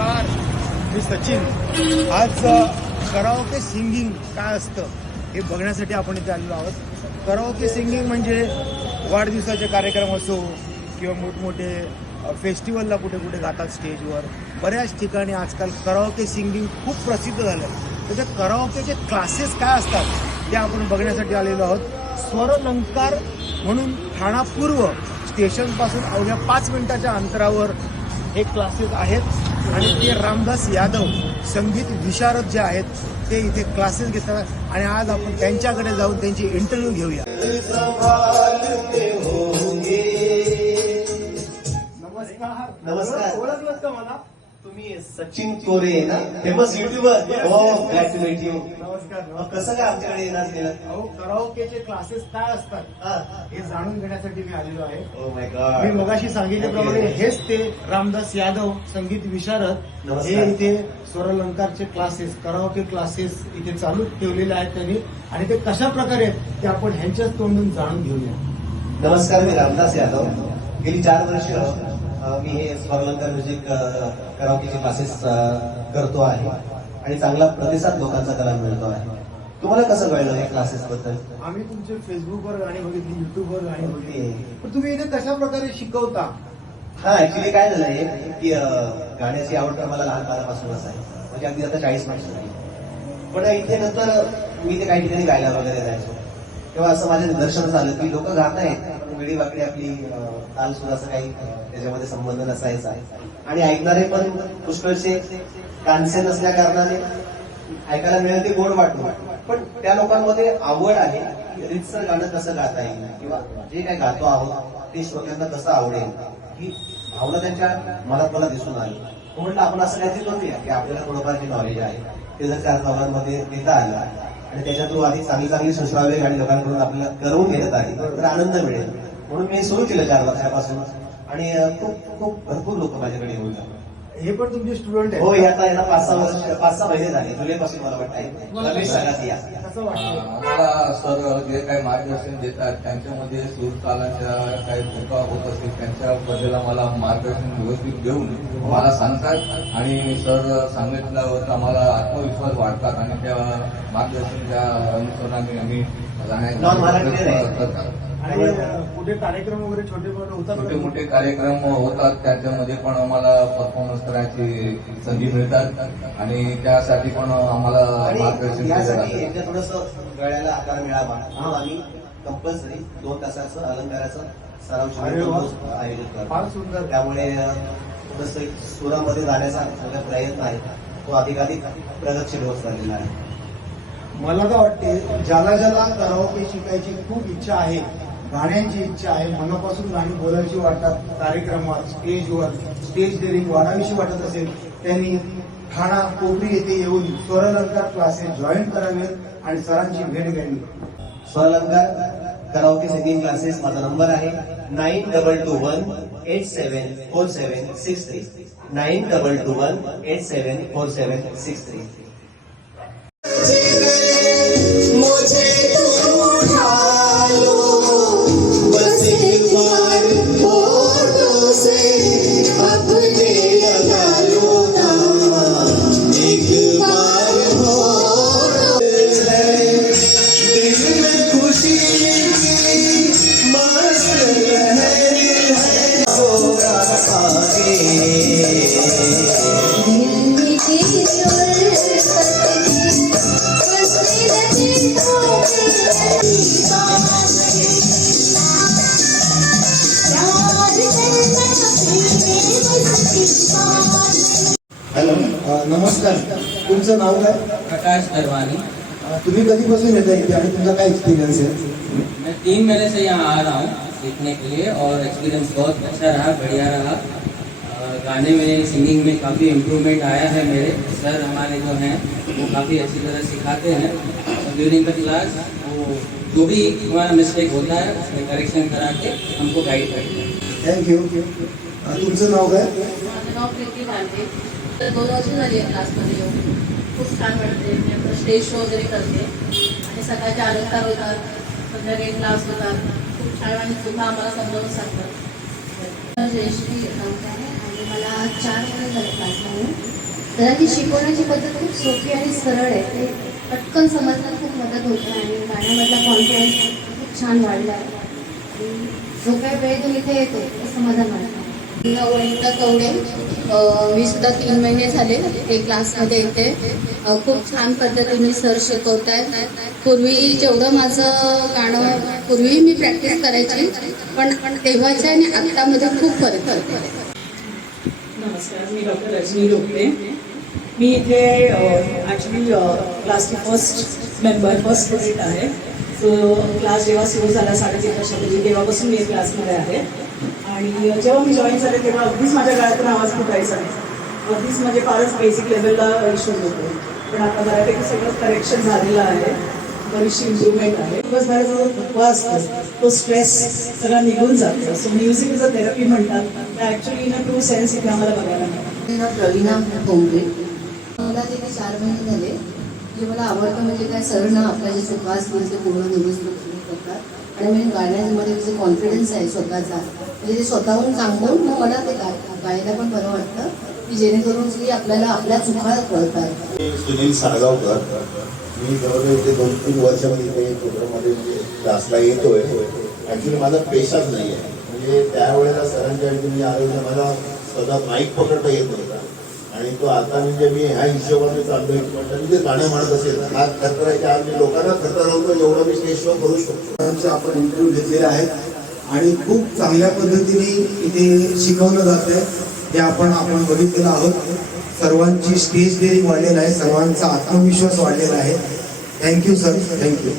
नमस्कार, मी सचिन. आज karaoke singing काय असतं हे बघण्यासाठी आपण इथे आलेलो आहोत. कराओके सिंगिंग म्हणजे वाढदिवसाचे कार्यक्रम असो किंवा मोठमोठे फेस्टिवलला कुठे कुठे गातात स्टेजवर. बऱ्याच ठिकाणी आजकाल कराओके सिंगिंग खूप प्रसिद्ध झालं आहे. तर त्या कराओकेचे क्लासेस काय असतात ते आपण बघण्यासाठी आलेलो आहोत. स्वरलंकार म्हणून ठाणा पूर्व स्टेशनपासून अवघ्या 5 मिनिटाच्या अंतरावर हे क्लासेस आहेत आणि ते रामदास यादव संगीत विशारद जे आहेत ते इथे क्लासेस घेतात. आणि आज आपण त्यांच्याकडे जाऊन त्यांची इंटरव्ह्यू घेऊया. नमस्कार. नमस्कार. ओळखलं का मला? तुम्ही सचिन कोरे ना, फेमस युट्यूबर. हो, ग्लॅड टू मीट यू. नमस्कार. कसं काय आमच्याकडे येणार केलं? अहो, कराओकेचे क्लासेस काय असतात हे जाणून घेण्यासाठी मी आलेलो आहे. Oh my me God. मगाशी सांगितल्याप्रमाणे हेच ते रामदास यादव संगीत विशारद नमस्कार. हे इथे स्वरलंकारचे क्लासेस, कराओके क्लासेस इथे चालू ठेवलेले आहेत त्यांनी. आणि ते कशा प्रकारे आहेत ते आपण ह्यांच्याच तोंडून जाणून घेऊया. नमस्कार, मी रामदास यादव. गेली 4 वर्ष मी हे स्वरलंकार म्युझिक कराओकेचे क्लासेस करतो आहे आणि चांगला प्रतिसाद लोकांचा त्याला मिळतो आहे. तुम्हाला कसं कळलं हे क्लासेस बद्दल? आम्ही तुमचे फेसबुकवर गाणी बघितली, युट्यूबवर गाणी बघितली. ओके. पण तुम्ही इथे कशा प्रकारे शिकवता? हा, ऍक्च्युली काय झालंय की गाण्याची आवड तर मला लहानपणापासूनच आहे, म्हणजे अगदी आता 40 वर्ष झाली. पण इथे नंतर मी ते काही ठिकाणी गायला वगैरे जायचो, तेव्हा असं माझं निदर्शन झालं की लोक गात आहेत, वेळी वाकडी आपली ताल सुद्धा असं काही त्याच्यामध्ये संबंध नसायचा. आणि ऐकणारे पण पुष्कळचे कानसे नसल्या कारणाने ऐकायला मिळेल ते गोड वाटतो. पण त्या लोकांमध्ये आवड आहे की रितसर गाणं कसं गाता येईल किंवा जे काही गातो आहोत ते श्रोत्यांना कसं आवडेल ही भावना त्यांच्या मनात मला दिसून आली. म्हटलं आपण असं काहीतरी करूया की आपल्याला थोडंफार जे नॉलेज आहे ते जर 4 लोकांमध्ये देता आलं आणि त्याच्या थ्रू आधी चांगली चांगली सुश्राव्य गाणी लोकांकडून आपल्याला करून घेण्यात आली तर आनंद मिळेल. म्हणून मी सुरू केलं 4 वर्षापासून आणि खूप खूप भरपूर लोक माझ्याकडे येऊन जातात. हे पण तुमचे स्टुडंट हो, आहेत? आता याला 5-6 महिने झाले. जुलैपासून मला वाटतं रमेश सांगात या. कसं वाटतं? आम्हाला सर जे काही मार्गदर्शन देतात त्यांच्यामध्ये सूर तालांच्या काही चुका होत असतील त्यांच्याबद्दल आम्हाला मार्गदर्शन व्यवस्थित देऊन आम्हाला सांगतात आणि सर सांगितल्यावर आम्हाला आत्मविश्वास वाढतात आणि त्या मार्गदर्शनच्या अनुसरणाने आम्ही करतात. आणि कुठे कार्यक्रम वगैरे छोटे मोठे होतात? छोटे मोठे कार्यक्रम होतात त्याच्यामध्ये पण आम्हाला परफॉर्मन्स करायची संधी मिळतात आणि त्यासाठी पण आम्हाला मार्गदर्शन आणि केलं यासाठी जातं. यांच्या थोडंसं गळ्याला आकार मिळावा म्हणून आम्ही कंपल्सरी 2 तासाचं अलंकाराचं सराव अरे वा. आयोजित करतो. फार सुंदर. त्यामुळे थोडंसं सुरामध्ये जाण्याचा माझा प्रयत्न आहे तो अधिकाधिक प्रगतशील होत चाललेला आहे. मला तर वाटते ज्याला ज्याला कराओके शिकायची खूप इच्छा आहे, गाण्यांची इच्छा आहे, मनापासून गाणी बोलायची वाटतात, कार्यक्रमात स्टेजवर स्टेज डेअरिंग वाढावीशी वाटत असेल त्यांनी ठाणा कोपरी येथे येऊन स्वरलंकार क्लासेस जॉईन करावेत आणि सरांची भेट घ्यावी. स्वरलंकार कराओके सिंगिंग क्लासेस माझा नंबर आहे 9221 874763 9221 874763. मुझे तू उठा लो बस एक बार होठों से अपने लगा लो ना एक बार होठों से दिल में खुशी की मस्त लहर है थोड़ा आगे दिल की हॅलो, नमस्कार. तुमचं नाव काय? प्रकाश दरवानी. तुम्ही कधीपासून येता इथे आणि तुमचा काय एक्सपिरियन्स आहे? मैं 3 महीने से यहाँ आ रहा हूँ सीखने के लिए और एक्सपीरियंस बहुत अच्छा रहा, बढ़िया रहा. गाने में सिंगिंग में काफ़ी इम्प्रूवमेंट आया है मेरे. सर हमारे जो हैं वो काफ़ी अच्छी तरह सिखाते हैं. ड्यूरिंग द क्लास वो जो भी हमारा मिस्टेक होता है उसमें करेक्शन करा के हमको गाइड करते हैं. थँक्यू. तुमचं नाव काय? माझं नाव प्रीती भांडे. तर 2 वर्ष झाली आहे क्लासमध्ये येऊन. खूप छान वाटते. मी आता स्टेज शो वगैरे करते आणि सकाळचे अलंकार होतात, संध्याकाळी क्लास होतात. खूप छान आणि सुद्धा आम्हाला समजावून सांगतात. जयश्री राऊत आहे आणि मला 4 महिने झाले क्लासला येऊन. त्यांची शिकवण्याची पद्धत खूप सोपी आणि सरळ आहे. ते पटकन समजण्यात खूप मदत होते आणि गाण्यामधला कॉन्फिडन्स खूप छान वाढला आहे. आणि जो काही वेळ इथे येतो तो समाधान वाटतं. वनिता कवडे, मी सुद्धा 3 महिने झाले हे क्लासमध्ये येते. खूप छान पद्धतीने सर शिकवत आहेत. पूर्वी जेवढं माझं गाणं पूर्वी मी प्रॅक्टिस करायची, पण तेव्हाच्या आणि आत्तामध्ये खूप फरक पडतो. नमस्कार, मी डॉक्टर रजनी लोकले. मी इथे ॲक्च्युली क्लासची फर्स्ट स्टुडंट आहे. सो क्लास जेव्हा सुरू झाला 3.5 वर्षापूर्वी तेव्हापासून मी क्लासमध्ये आहे. आणि जेव्हा मी जॉईन झाले तेव्हा अगदीच माझ्या गळ्यातून आवाज फुटायचा नाही. अगदीच म्हणजे फारच बेसिक लेवलला इश्यू होतो. पण आता बऱ्यापैकी सगळं करेक्शन झालेलं आहे. बरीचशी इम्प्रूव्हमेंट आहे. दिवसभराचा जो थकवा असतो तो स्ट्रेस सगळा निघून जातो. So music is a therapy म्हणतात, तर actually in a true sense इथे आम्हाला बघायला मिळतं. प्रवीणा बोंबे. मला तिथे 4 महिने झाले. जे मला आवडतं म्हणजे काय, सर ना आपल्या जे चुका असतील ते पूर्ण दुरुस्त करतात. आणि म्हणजे गाण्यामध्ये जे कॉन्फिडन्स आहे स्वतःचा, म्हणजे ते स्वतःहून सांगून मग मला ते गायला पण बरं वाटतं की जेणेकरून की आपल्याला आपल्या चुका कळतात. सुनील साळगावकर. मी जवळजवळ इथे 2-3 वर्षामध्ये इथे प्रोग्राममध्ये क्लासला येतोय. ॲक्च्युली माझा पेशाच नाही आहे. म्हणजे त्यावेळेला सरांच्या मी आलो मला स्वतः माईक पकडता येत नव्हता. आणि तो आता म्हणजे मी ह्या हिशोबाने चाललोय की म्हणजे गाणं म्हणत असेल हात थरथरायच्या आधी लोकांना थरथरवतो एवढं मी स्टेज शो करू शकतो. आपण इंटरव्ह्यू घेतलेले आहेत आणि खूप चांगल्या पद्धतीने इथे शिकवलं जात आहे. ते आपण बघितलेलं आहोत. सर्वांची स्टेज डेअरिंग वाढलेला आहे, सर्वांचा आत्मविश्वास वाढलेला आहे. Thank you sir, thank you.